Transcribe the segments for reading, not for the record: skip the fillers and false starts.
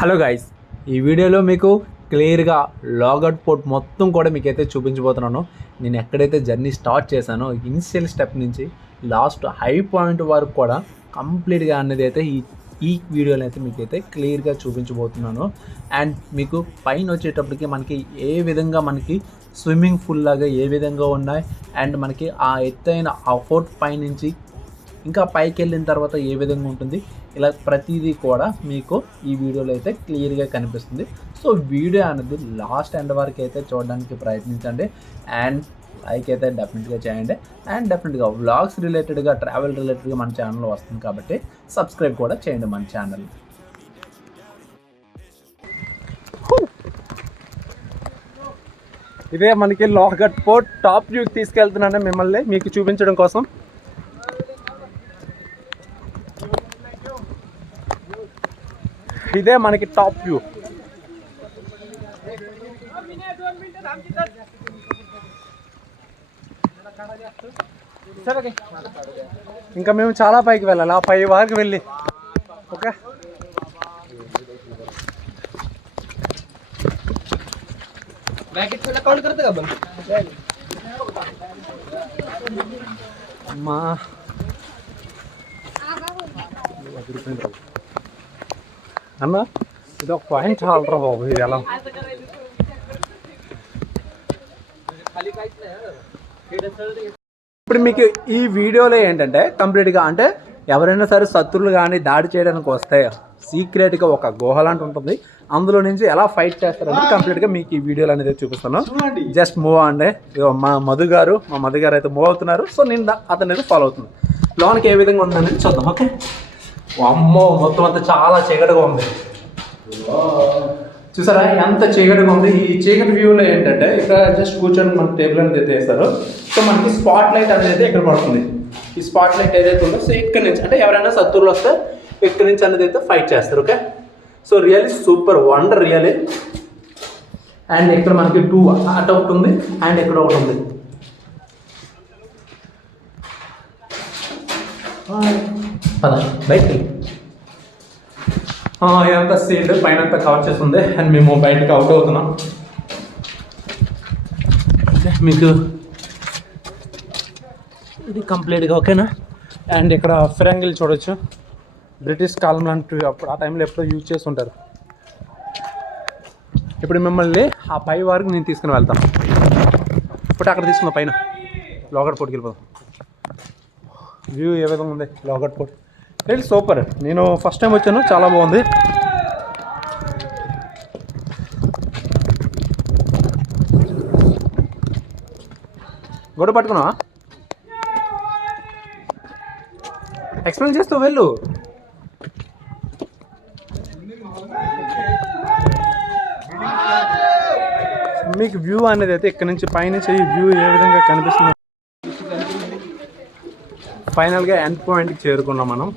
Hello guys, ఈ వీడియోలో మీకు క్లియర్గా లాగౌట్ పోర్ట్ మొత్తం కూడా మీకైతే చూపించబోతున్నాను. నేను ఎక్కడైతే జర్నీ స్టార్ట్ చేశానో ఇనిషియల్ స్టెప్ నుంచి లాస్ట్ హై పాయింట్ వరకు కూడా కంప్లీట్గా అనేది అయితే ఈ వీడియోలో అయితే మీకైతే క్లియర్గా చూపించబోతున్నాను. అండ్ మీకు పైన వచ్చేటప్పటికి మనకి ఏ విధంగా మనకి స్విమ్మింగ్ పూల్ లాగా ఏ విధంగా ఉన్నాయి, అండ్ మనకి ఆ ఎత్తైన ఆ ఫోర్ట్ పైనుంచి ఇంకా పైకి వెళ్ళిన తర్వాత ఏ విధంగా ఉంటుంది, ఇలా ప్రతిదీ కూడా మీకు ఈ వీడియోలో అయితే క్లియర్గా కనిపిస్తుంది. సో వీడియో అనేది లాస్ట్ ఎండ్ వరకు అయితే చూడడానికి ప్రయత్నించండి. అండ్ లైక్ అయితే డెఫినెట్గా చేయండి. అండ్ డెఫినెట్గా వ్లాగ్స్ రిలేటెడ్గా, ట్రావెల్ రిలేటెడ్గా మన ఛానల్లో వస్తుంది కాబట్టి సబ్స్క్రైబ్ కూడా చేయండి మన ఛానల్. ఇదే మనకి లాగౌట్ పోర్ట్ టాప్ వ్యూ తీసుకెళ్తున్నాను మిమ్మల్ని మీకు చూపించడం కోసం. ఇదే మనకి టాప్ వ్యూ. ఇంకా మేము చాలా పైకి వెళ్ళాలి, ఆ పై వరకు వెళ్ళి. ఓకే, అమ్మా అన్న ఇది ఒక పాయింట్ చాలరా బాబు. ఇది ఎలా ఇప్పుడు మీకు ఈ వీడియోలో ఏంటంటే కంప్లీట్గా అంటే ఎవరైనా సరే శత్రువులు కానీ దాడి చేయడానికి వస్తే సీక్రెట్గా ఒక గుహ లాంటి ఉంటుంది, అందులో నుంచి ఎలా ఫైట్ చేస్తారని కంప్లీట్గా మీకు ఈ వీడియోలో అనేది చూపిస్తాను. జస్ట్ మూవ్ అండి. మా మధు గారు అయితే మూవ్ అవుతున్నారు. సో నేను అతను అయితే ఫాలో అవుతున్నాను. లోనికి ఏ విధంగా ఉందనేది చూద్దాం. ఓకే, అమ్మో మొత్తం అంతా చాలా చీకటిగా ఉంది. చూసారా ఎంత చీకటిగా ఉంది. ఈ చీకటి వ్యూలో ఏంటంటే ఇక్కడ జస్ట్ కూర్చొని మన టేబుల్ అనేది అయితే వేస్తారు. సో మనకి స్పాట్ లైట్ అనేది ఇక్కడ పడుతుంది. ఈ స్పాట్ లైట్ ఏదైతే ఉందో సో ఇక్కడ నుంచి అంటే ఎవరైనా శత్రువులు వస్తే ఇక్కడ నుంచి అనేది అయితే ఫైట్ చేస్తారు. Okay, so really super wonder really. And ఇక్కడ మనకి టూ అటు ఒకటి ఉంది అండ్ ఇక్కడ ఒకటి ఉంది. పద బయటికి. ఇదంతా సీట్ పైన అంతా కవర్ చేస్తుంది అండ్ మేము బయటకు అవుట్ అవుతున్నాం. మీకు ఇది కంప్లీట్గా ఓకేనా. అండ్ ఇక్కడ ఫిరంగిల్ చూడొచ్చు. బ్రిటిష్ కాలం లాంటివి అప్పుడు ఆ టైంలో ఎప్పుడో యూజ్ చేసి ఉంటారు. ఇప్పుడు మిమ్మల్ని ఆ పై వరకు నేను తీసుకుని వెళ్తాను. ఇప్పుడు అక్కడ తీసుకున్న పైన లాగౌట్ పోర్ట్కి వెళ్ళిపోతాం. వ్యూ ఏ విధంగా ఉంది లాగౌట్ పోర్ట్. Real super. నేను ఫస్ట్ టైం వచ్చాను, చాలా బాగుంది. గొడవ పట్టుకున్నావా? ఎక్స్ప్లెయిన్ చేస్తూ వెళ్ళు. మీకు వ్యూ అనేది అయితే ఇక్కడ నుంచి పైనుంచి ఈ వ్యూ ఏ విధంగా కనిపిస్తుంది. ఫైనల్గా ఎండ్ పాయింట్కి చేరుకున్నాం మనం.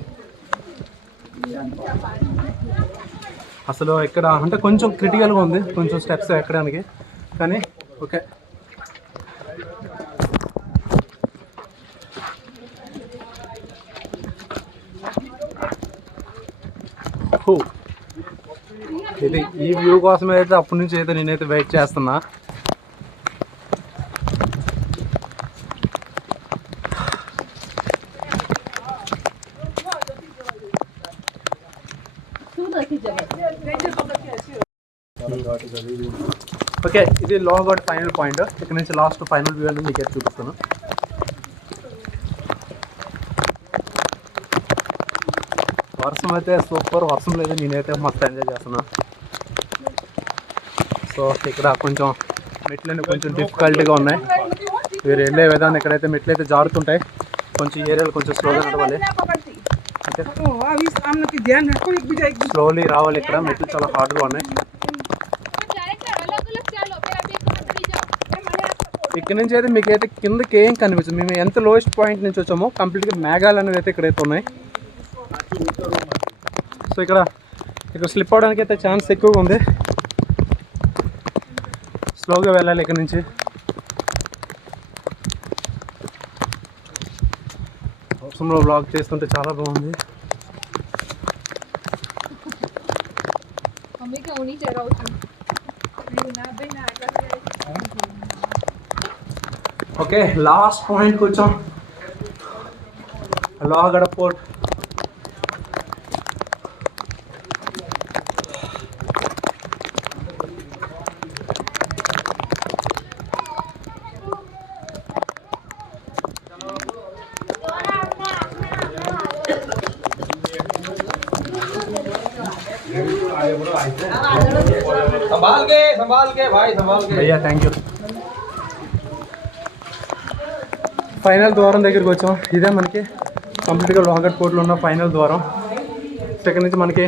అసలు ఇక్కడ అంటే కొంచెం క్రిటికల్గా ఉంది, కొంచెం స్టెప్స్ ఎక్కడానికి, కానీ ఓకే. ఇది ఈ వ్యూ కోసమే అయితే అప్పటి నుంచి అయితే నేనైతే వెయిట్ చేస్తున్నా. ఓకే, ఇది లాగౌట్ ఫైనల్ పాయింట్. ఇక్కడ నుంచి లాస్ట్ ఫైనల్ వ్యూ అనేది మీకు చూపిస్తాను. వర్షం అయితే సూపర్, వర్షం లేదు, నేనైతే మస్తు ఎంజాయ్ చేస్తున్నా. సో ఇక్కడ కొంచెం మెట్లన్నీ కొంచెం డిఫికల్ట్గా ఉన్నాయి. మీరు వెళ్ళే విధానం ఇక్కడైతే మెట్లు అయితే జారుతుంటాయి. కొంచెం ఏరియాలో కొంచెం స్లోగా నడవాలి, స్లోలీ రావాలి. ఇక్కడ మెట్లు చాలా హార్డ్గా ఉన్నాయి. ఇక్కడ నుంచి అయితే మీకైతే కిందకి ఏం కనిపించదు. మేము ఎంత లోయెస్ట్ పాయింట్ నుంచి వచ్చామో కంప్లీట్గా మేఘాలు అనేది అయితే ఇక్కడైతే ఉన్నాయి. సో ఇక్కడ స్లిప్ అవడానికి అయితే ఛాన్స్ ఎక్కువగా ఉంది. స్లోగా వెళ్ళాలి ఇక్కడ నుంచి. వర్షంలో బ్లాగ్ చేస్తుంటే చాలా బాగుంది. ఓకే, లాస్ట్ పాయింట్కి వచ్చాం, లోహగడ పోర్ట్. భయ్యా థ్యాంక్ యూ. ఫైనల్ ద్వారం దగ్గరికి వచ్చాం. ఇదే మనకి కంప్లీట్గా లోహగఢ్ పోర్ట్లో ఉన్న ఫైనల్ ద్వారం. సెకండ్ నుంచి మనకి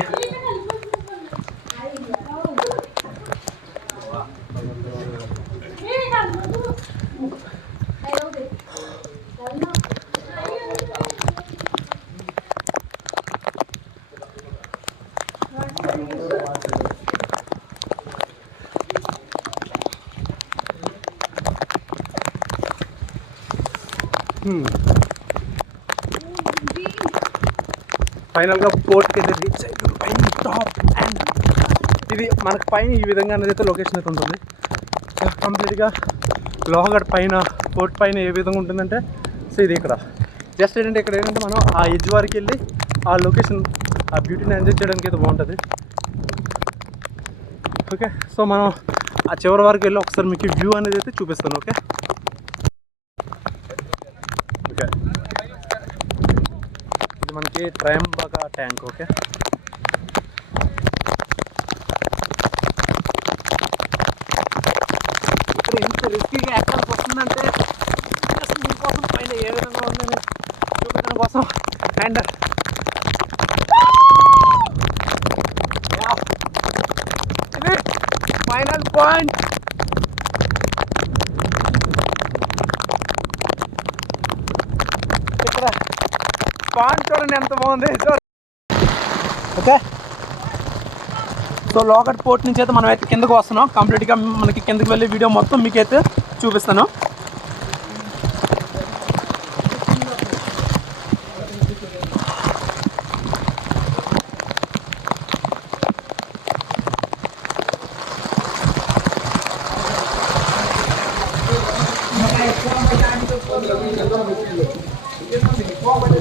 ఫైనల్గా పోర్ట్కి అయితే రీచ్ అయిపోయింది. పైన టాప్ అండ్ ఇది మనకు పైన ఈ విధంగా అనేది అయితే లొకేషన్ అయితే ఉంటుంది. కంప్లీట్గా లోహగఢ్ పైన పోర్ట్ పైన ఏ విధంగా ఉంటుందంటే, సో ఇది ఇక్కడ జస్ట్ ఏంటంటే ఇక్కడ ఏంటంటే మనం ఆ ఎడ్జ్ వరకు వెళ్ళి ఆ లొకేషన్ ఆ బ్యూటీని ఎంజాయ్ చేయడానికి అయితే బాగుంటుంది. ఓకే, సో మనం ఆ చివరి వరకు వెళ్ళి ఒకసారి మీకు వ్యూ అనేది అయితే చూపిస్తాను. ఓకే ఓకే, ఇది మనకి ట్రయంబక ట్యాంక్. ఓకే, ఇక్కడ ఎంత రిస్కీగా ఎక్కడికి వస్తుందంటే మీకోసం పైన ఏ విధంగా ఉందని చూపించడం కోసం. And final point. ఇక్కడ పాయింట్ చూడండి ఎంత బాగుంది. ఓకే, సో లోహగఢ్ పోర్ట్ నుంచి అయితే మనం అయితే కిందకు వస్తున్నాం. కంప్లీట్గా మనకి కిందకి వెళ్ళి వీడియో మొత్తం మీకైతే చూపిస్తాను.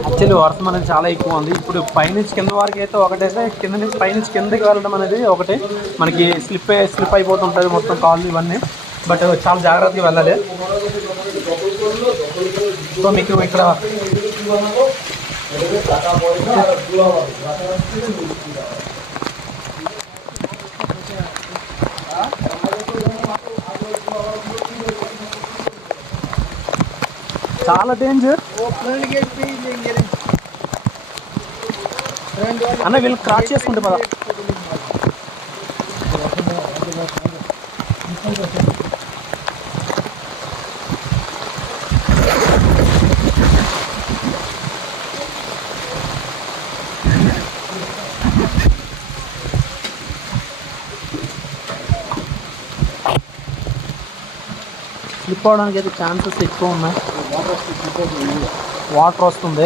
యాక్చువల్లీ వర్షం అనేది చాలా ఎక్కువ ఉంది. ఇప్పుడు పైనుంచి కింద వరకు అయితే ఒకటైతే, కింద నుంచి పైనుంచి కిందకి వెళ్ళడం అనేది ఒకటి మనకి స్లిప్ అయిపోతుంటుంది మొత్తం కాళ్ళు ఇవన్నీ. బట్ చాలా జాగ్రత్తగా వెళ్ళాలి. సో మీకు ఇక్కడ చాలా డేంజర్ అన్న. వీళ్ళు క్రాస్ చేసుకుంటే పద. స్లిప్ అవడానికి అయితే ఛాన్సెస్ ఎక్కువ ఉన్నాయి. వాటర్ వస్తుంది.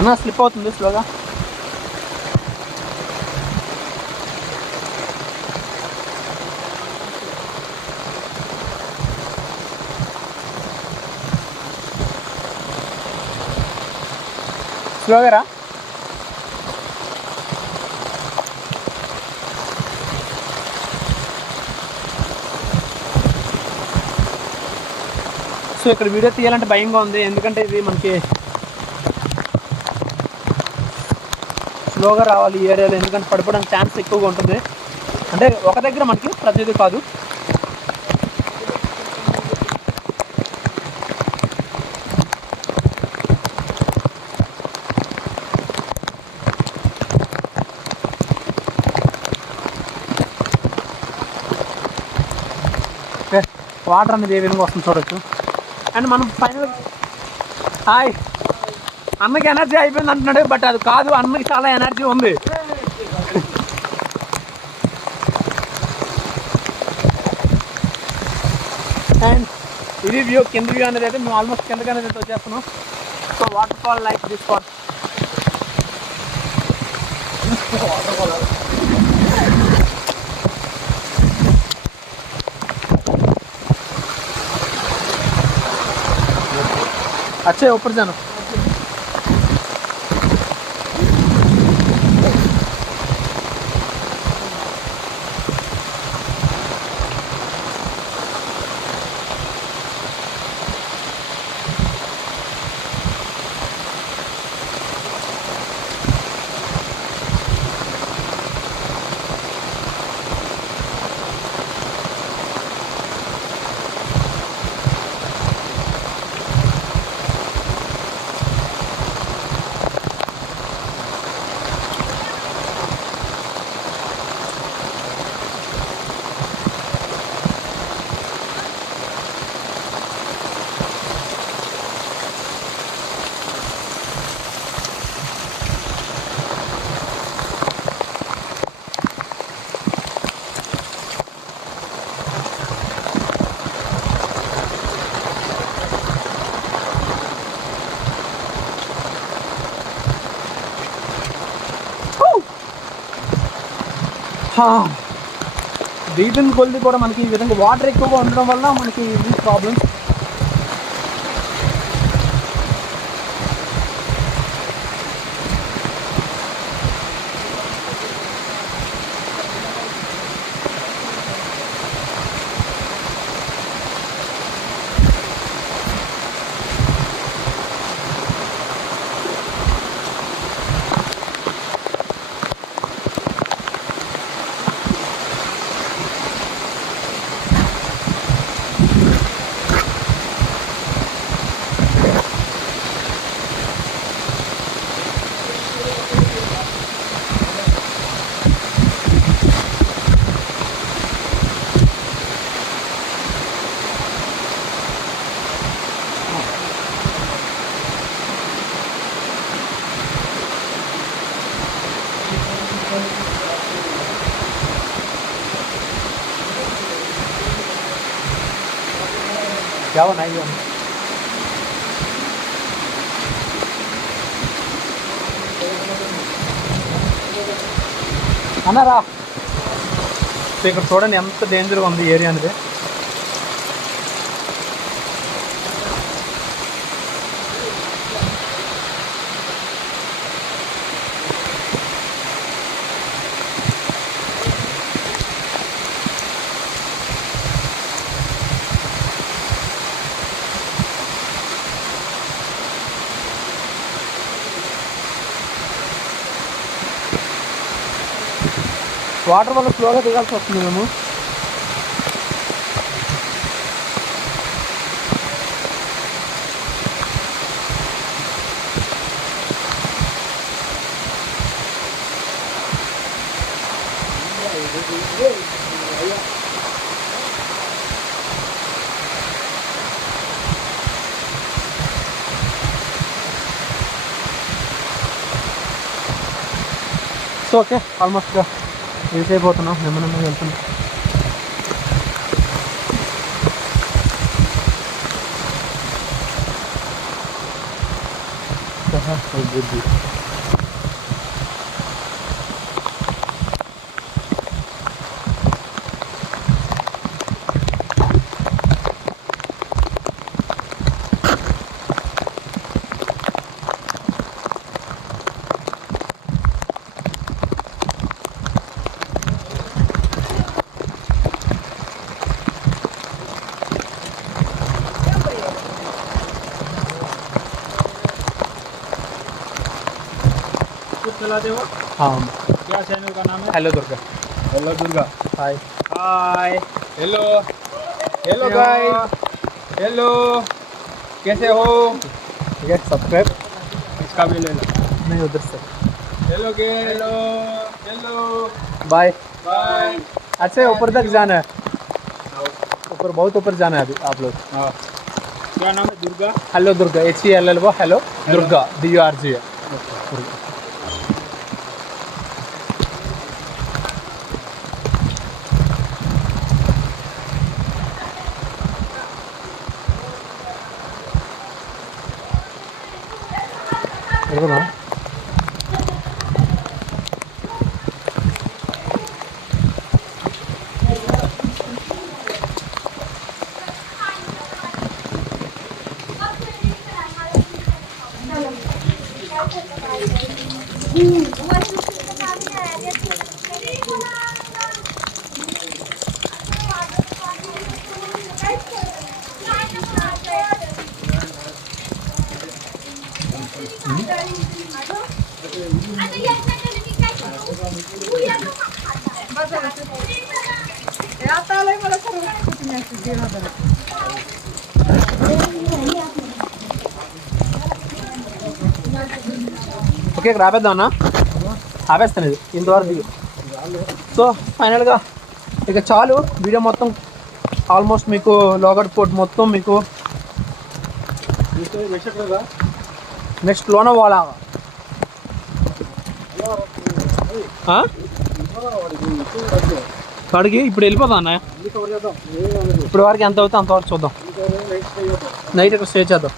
అన్న స్లిప్ అవుతుంది స్లోగా. స్లోగా రా. సో ఇక్కడ వీడియో తీయాలంటే భయంగా ఉంది, ఎందుకంటే ఇది మనకి స్లోగా రావాలి ఈ ఏరియాలో, ఎందుకంటే పడిపోవడానికి ఛాన్స్ ఎక్కువగా ఉంటుంది. అంటే ఒక దగ్గర మనకి ప్రతిదీ కాదు. వాటర్ అనేది ఏ విధంగా వస్తుంది చూడొచ్చు. అండ్ మనం ఫైనల్ హాయ్ అన్నకి ఎనర్జీ అయిపోయింది అంటున్నాడు, బట్ అది కాదు, అన్నకి చాలా ఎనర్జీ ఉంది. అండ్ ఇది వ్యూ, కింద వ్యూ అనేది అయితే మేము ఆల్మోస్ట్ కిందకనేది అయితే వచ్చేస్తున్నాం. So waterfall like this fall. Waterfall अच्छा है, ऊपर जाना. రీజన్ కొద్ది కూడా మనకి ఈ విధంగా వాటర్ ఎక్కువగా ఉండడం వల్ల మనకి ఈ ప్రాబ్లమ్స్. क्या बनाई हो అన్నారా? సో ఇక్కడ చూడండి ఎంత డేంజర్గా ఉంది ఏరియా అనేది. వాటర్ వల్ల స్లోగా దిగాల్సి వస్తుంది మేము. సో ఓకే, ఆల్మోస్ట్ రీచ్ అయిపోతున్నాం. నెమ్మదిగా వెళ్తున్నాం. चलाते हो? हाँ. क्या चैनल का नाम है? हेलो दुर्गा. हेलो दुर्गा. हाय. हाय. हेलो. Hello guys. हेलो. कैसे हो? ठीक है, सब्सक्राइब. इसका भी ले लो. नहीं, उधर से. हेलो के. हेलो. हेलो. बाय. बाय. अच्छा, ऊपर तक जाना है. ऊपर, बहुत ऊपर जाना है अभी आप लोग. हाँ. क्या नाम है? दुर्गा. हेलो दुर्गा. HELLO. हेलो दुर्गा. DURG है. వెళ్ళిపోదాం. ఓకే ఇక్కడ ఆపేద్దాం అన్న, ఆపేస్తాను ఇది ఇంతవరకు దిగు. సో ఫైనల్గా ఇక చాలు, వీడియో మొత్తం ఆల్మోస్ట్ మీకు లోగడ్ పోర్ట్ మొత్తం మీకు నెక్స్ట్ లోనావాలా కాడికి ఇప్పుడు వెళ్ళిపోదాం అన్న. ఇప్పుడు వరకు ఎంత అవుతుందో అంతవరకు చూద్దాం, నైట్ ఇక్కడ స్టే చేద్దాం.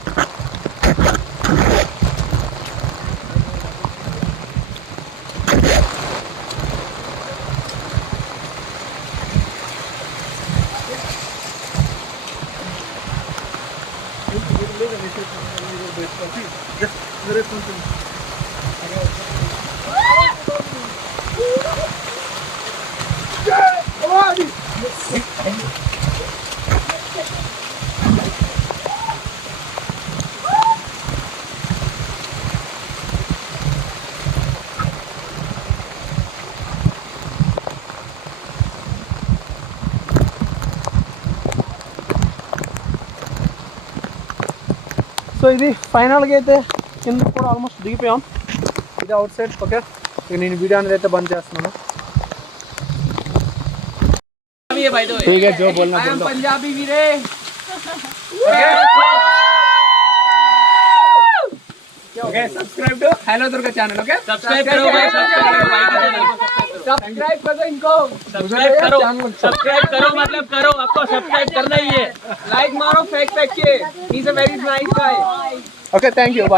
సో ఇది ఫైనల్గా అయితే కింద కూడా ఆల్మోస్ట్ దిగిపోయాం. ఇది అవుట్ సైడ్. ఓకే ఇక నేను వీడియో అనేది అయితే బంద్ చేస్తున్నాను. पंजाबी वीरे okay subscribe to hello Durga channel. Okay subscribe करो भाई, सब्सक्राइब करो इनको, सब्सक्राइब करो मतलब करो, आपको सब्सक्राइब करना ही है. लाइक मारो फेक फेक के. He is a very nice guy. Okay thank you.